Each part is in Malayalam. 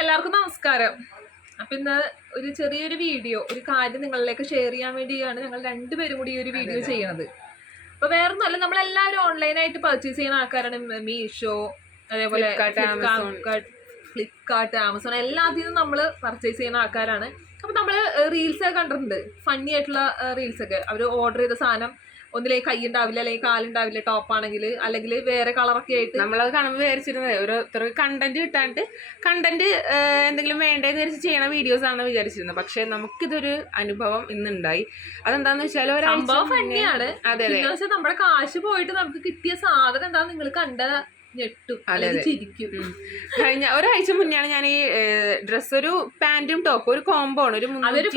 എല്ലാവർക്കും നമസ്കാരം. അപ്പം ഇന്ന് ഒരു ചെറിയൊരു വീഡിയോ, ഒരു കാര്യം നിങ്ങളിലേക്ക് ഷെയർ ചെയ്യാൻ വേണ്ടിയാണ് ഞങ്ങൾ രണ്ടുപേരും കൂടി ഈ ഒരു വീഡിയോ ചെയ്യണത്. അപ്പോൾ വേറൊന്നുമല്ല, നമ്മളെല്ലാവരും ഓൺലൈനായിട്ട് പർച്ചേസ് ചെയ്യുന്ന ആൾക്കാരാണ്. മീഷോ, അതേപോലെ ഫ്ലിപ്കാർട്ട്, ആമസോൺ എല്ലാത്തിനും നമ്മൾ പർച്ചേസ് ചെയ്യുന്ന ആൾക്കാരാണ്. അപ്പം നമ്മൾ റീൽസൊക്കെ കണ്ടിട്ടുണ്ട്, ഫണ്ണി ആയിട്ടുള്ള റീൽസൊക്കെ. അവർ ഓർഡർ ചെയ്ത സാധനം ഒന്നിലേക്ക് കൈ ഉണ്ടാവില്ല, അല്ലെങ്കിൽ കാലുണ്ടാവില്ല, ടോപ്പാണെങ്കിൽ, അല്ലെങ്കിൽ വേറെ കളറൊക്കെ ആയിട്ട് നമ്മളത് കാണുമ്പോൾ വിചാരിച്ചിരുന്നത് ഓരോരുത്തർക്ക് കണ്ടന്റ് കിട്ടാണ്ട് കണ്ടന്റ് എന്തെങ്കിലും വേണ്ടേന്ന് വിചാരിച്ച് ചെയ്യണ വീഡിയോസ് ആണെന്ന് വിചാരിച്ചിരുന്നത്. പക്ഷെ നമുക്കിതൊരു അനുഭവം ഇന്നുണ്ടായി. അതെന്താന്ന് വെച്ചാൽ സംഭവം ഫണ്ണിയാണ്. അതെ, നമ്മുടെ കാശ് പോയിട്ട് നമുക്ക് കിട്ടിയ സാധനം എന്താന്ന് നിങ്ങൾ കണ്ട ഞെട്ടും, ചിരിക്കും. കഴിഞ്ഞ ഒരാഴ്ച മുന്നെയാണ് ഞാൻ ഈ ഡ്രസ്സ്, ഒരു പാന്റും ടോപ്പും, ഒരു കോംബോ ആണ്, അതൊരു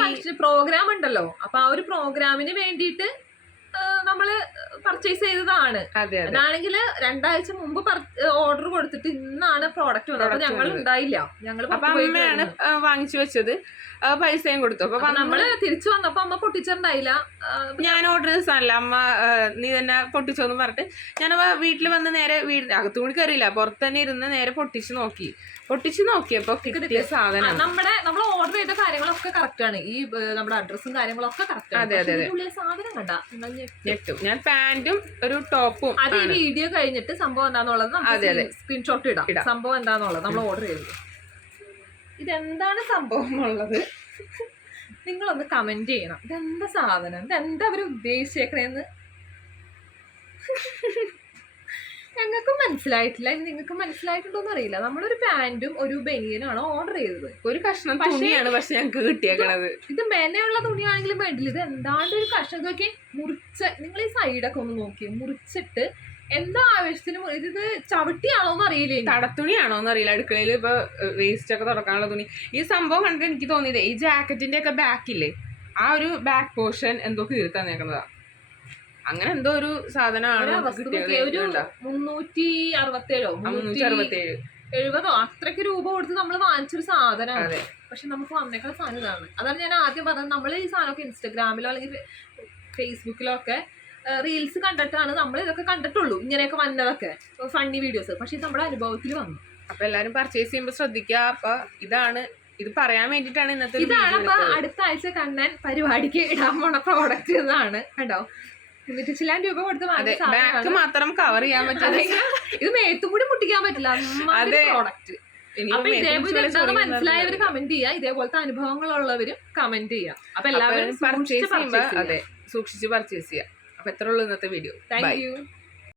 പ്രോഗ്രാം ഉണ്ടല്ലോ. അപ്പൊ ആ ഒരു പ്രോഗ്രാമിന് വേണ്ടിയിട്ട് നമ്മള് പർച്ചേസ് ചെയ്തതാണ്. അതാണെങ്കിൽ 2 ആഴ്ച മുമ്പ് ഓർഡർ കൊടുത്തിട്ട് ഇന്നാണ് പ്രോഡക്റ്റ് വന്നത്. അപ്പൊ ഞങ്ങൾ ഉണ്ടായില്ല, ഞങ്ങൾ അമ്മയാണ് വാങ്ങിച്ചു വെച്ചത്, പൈസയും കൊടുത്തു. അപ്പൊ നമ്മള് തിരിച്ചു വന്നപ്പോ അമ്മ പൊട്ടിച്ചിട്ടുണ്ടായില്ല. ഞാൻ ഓർഡർ ചെയ്ത സാധനല്ല, അമ്മ നീ തന്നെ പൊട്ടിച്ചോന്ന് പറഞ്ഞിട്ട് ഞാനപ്പ വീട്ടിൽ വന്ന് നേരെ അകത്തു കൂടി കയറിയില്ല, പുറത്ത് തന്നെ ഇരുന്ന് നേരെ പൊട്ടിച്ചു നോക്കിയപ്പോ കിട്ടിയ സാധനം നമ്മൾ ഓർഡർ ചെയ്ത കാര്യങ്ങളൊക്കെ കറക്റ്റ് ആണ്. ഈ നമ്മുടെ അഡ്രസ്സും കാര്യങ്ങളൊക്കെ കറക്റ്റ് ആണ്. അതെ സാധനം കണ്ട ഞെട്ടും. ഞാൻ പാന്റും ഒരു ടോപ്പും. അത് ഈ വീഡിയോ കഴിഞ്ഞിട്ട് സംഭവം എന്താന്നുള്ളത് സ്ക്രീൻഷോട്ട് ഇടാം, സംഭവം എന്താന്നുള്ളത് നമ്മൾ ഓർഡർ ചെയ്തത്. ഇതെന്താണ് സംഭവം എന്നുള്ളത് നിങ്ങളൊന്ന് കമന്റ് ചെയ്യണം. ഇതെന്താ സാധനം, ഇതെന്താ അവർ ഉദ്ദേശിച്ചേക്കണേന്ന് ഞങ്ങൾക്കും മനസ്സിലായിട്ടില്ല. നിങ്ങൾക്ക് മനസ്സിലായിട്ടുണ്ടോന്ന് അറിയില്ല. നമ്മളൊരു പാന്റും ഒരു ബനിയനാണ് ഓർഡർ ചെയ്തത്. ഒരു കഷ്ണം തുണിയാണ് പക്ഷെ ഞങ്ങൾക്ക് കിട്ടിയേക്കണത്. ഇത് മെനയുള്ള തുണിയാണെങ്കിലും വേണ്ടില്ല. ഇത് എന്താണ്ട് ഒരു കഷ്ണം ഇതൊക്കെ നിങ്ങൾ ഈ സൈഡൊക്കെ ഒന്ന് നോക്കി മുറിച്ചിട്ട് എന്താ ആവശ്യത്തിന് ഇത് ചവിട്ടിയാണോന്ന് അറിയില്ല, തടത്തുണിയാണോന്ന് അറിയില്ല. അടുക്കളയിൽ ഇപ്പൊ വേസ്റ്റ് ഒക്കെ തുറക്കാനുള്ള തുണി. ഈ സംഭവം കണ്ടിട്ട് എനിക്ക് തോന്നിയത് ഈ ജാക്കറ്റിന്റെ ഒക്കെ ബാക്കില്ലേ, ആ ഒരു ബാക്ക് പോർഷൻ എന്തോ കീറി തന്നേക്കുന്നതാ. അങ്ങനെ എന്തോ ഒരു സാധനമാണ്. 367 അത്രയ്ക്ക് രൂപ കൊടുത്ത് നമ്മൾ വാങ്ങിച്ചൊരു സാധനമാണ്. പക്ഷെ നമുക്ക് വന്നേക്കുന്ന സാധനം ഇതാണ്. അതാണ് ഞാൻ ആദ്യം പറഞ്ഞത്. നമ്മൾ ഈ സാധനമൊക്കെ ഇൻസ്റ്റഗ്രാമിലോ അല്ലെങ്കിൽ ഫേസ്ബുക്കിലോ ഒക്കെ റീൽസ് കണ്ടിട്ടാണ് നമ്മൾ ഇതൊക്കെ കണ്ടിട്ടുള്ളൂ, ഇങ്ങനെയൊക്കെ വന്നതൊക്കെ ഫണ്ണി വീഡിയോസ്. പക്ഷെ ഇത് നമ്മുടെ അനുഭവത്തിൽ വന്നു. അപ്പൊ എല്ലാരും പർച്ചേസ് ചെയ്യുമ്പോൾ ശ്രദ്ധിക്കുക. അപ്പൊ ഇത് പറയാൻ വേണ്ടിട്ടാണ് ഇന്നത്തെ. ഇതാണ് അപ്പൊ അടുത്ത ആഴ്ച കണ്ണൻ പരിപാടിക്ക് ഇടാൻ പോണ പ്രോഡക്റ്റ് ഇതാണ് കേട്ടോ. 200 രൂപ കൊടുത്ത് ബാക്ക് മാത്രം കവർ ചെയ്യാൻ പറ്റില്ല, ഇത് മേത്തും കൂടി മുട്ടിക്കാൻ പറ്റില്ല പ്രോഡക്റ്റ്. അപ്പൊ ഇതേപോലെ മനസ്സിലായവര് കമന്റ് ചെയ്യാം, ഇതേപോലത്തെ അനുഭവങ്ങളുള്ളവരും കമന്റ് ചെയ്യാം. അപ്പൊ എല്ലാവരും പർച്ചേസ് ചെയ്യുമ്പോ സൂക്ഷിച്ച് പർച്ചേസ് ചെയ്യാം. അപ്പൊ എത്ര ഉള്ളൂ ഇന്നത്തെ വീഡിയോ. Thank you.